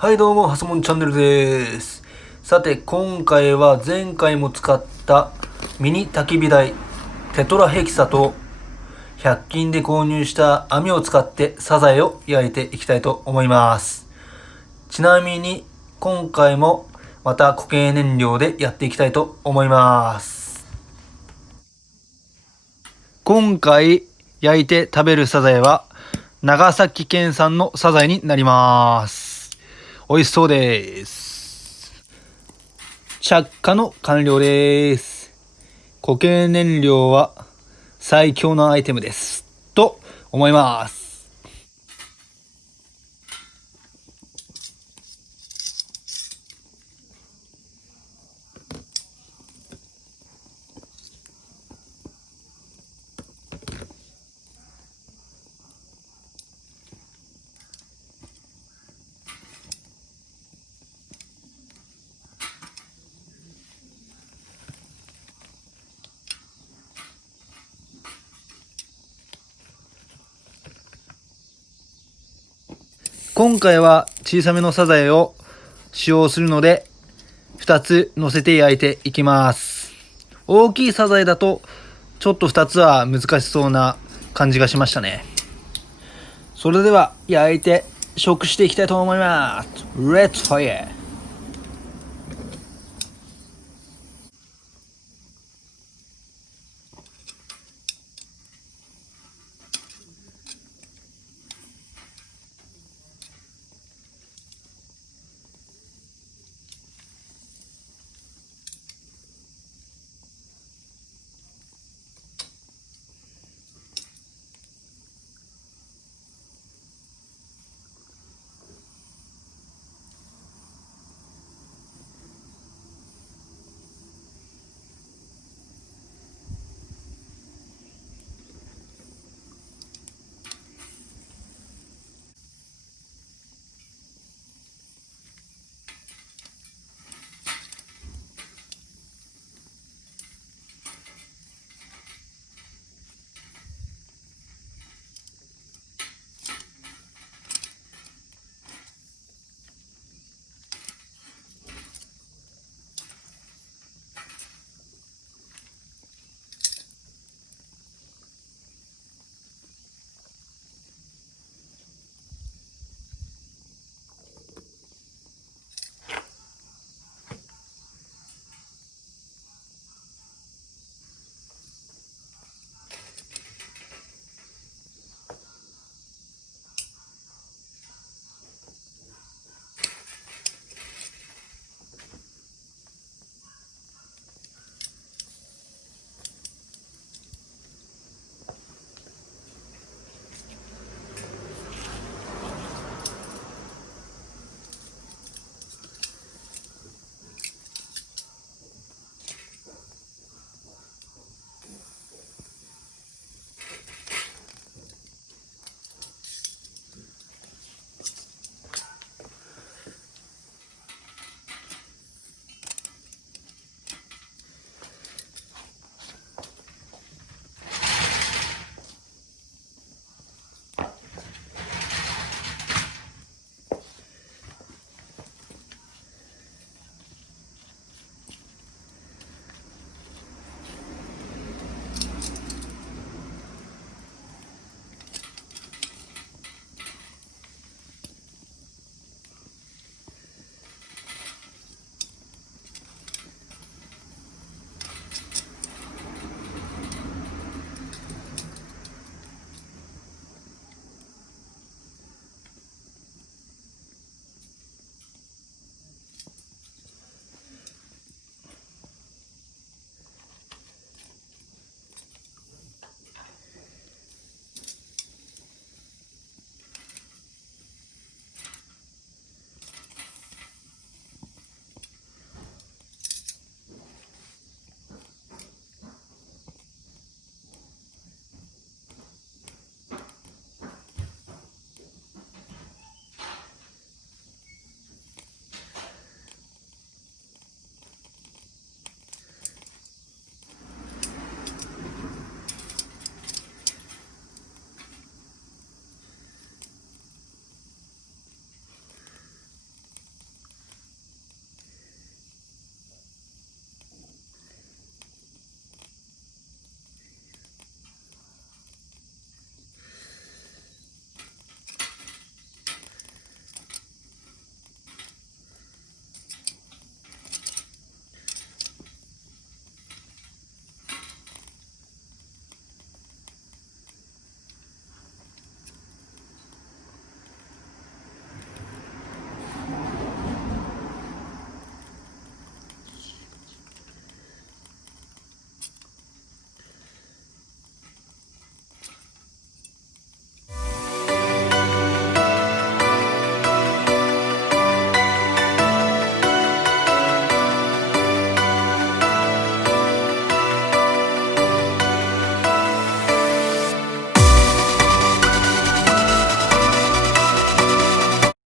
はいどうも、ハスモンチャンネルです。さて、今回は前回も使ったミニ焚き火台テトラヘキサと100均で購入した網を使ってサザエを焼いていきたいと思います。ちなみに今回もまた固形燃料でやっていきたいと思います。今回焼いて食べるサザエは長崎県産のサザエになります。美味しそうです。着火の完了です。固形燃料は最強のアイテムですと思います。今回は小さめのサザエを使用するので2つ乗せて焼いていきます。大きいサザエだとちょっと2つは難しそうな感じがしましたね。それでは焼いて食していきたいと思います。レッツファイヤー。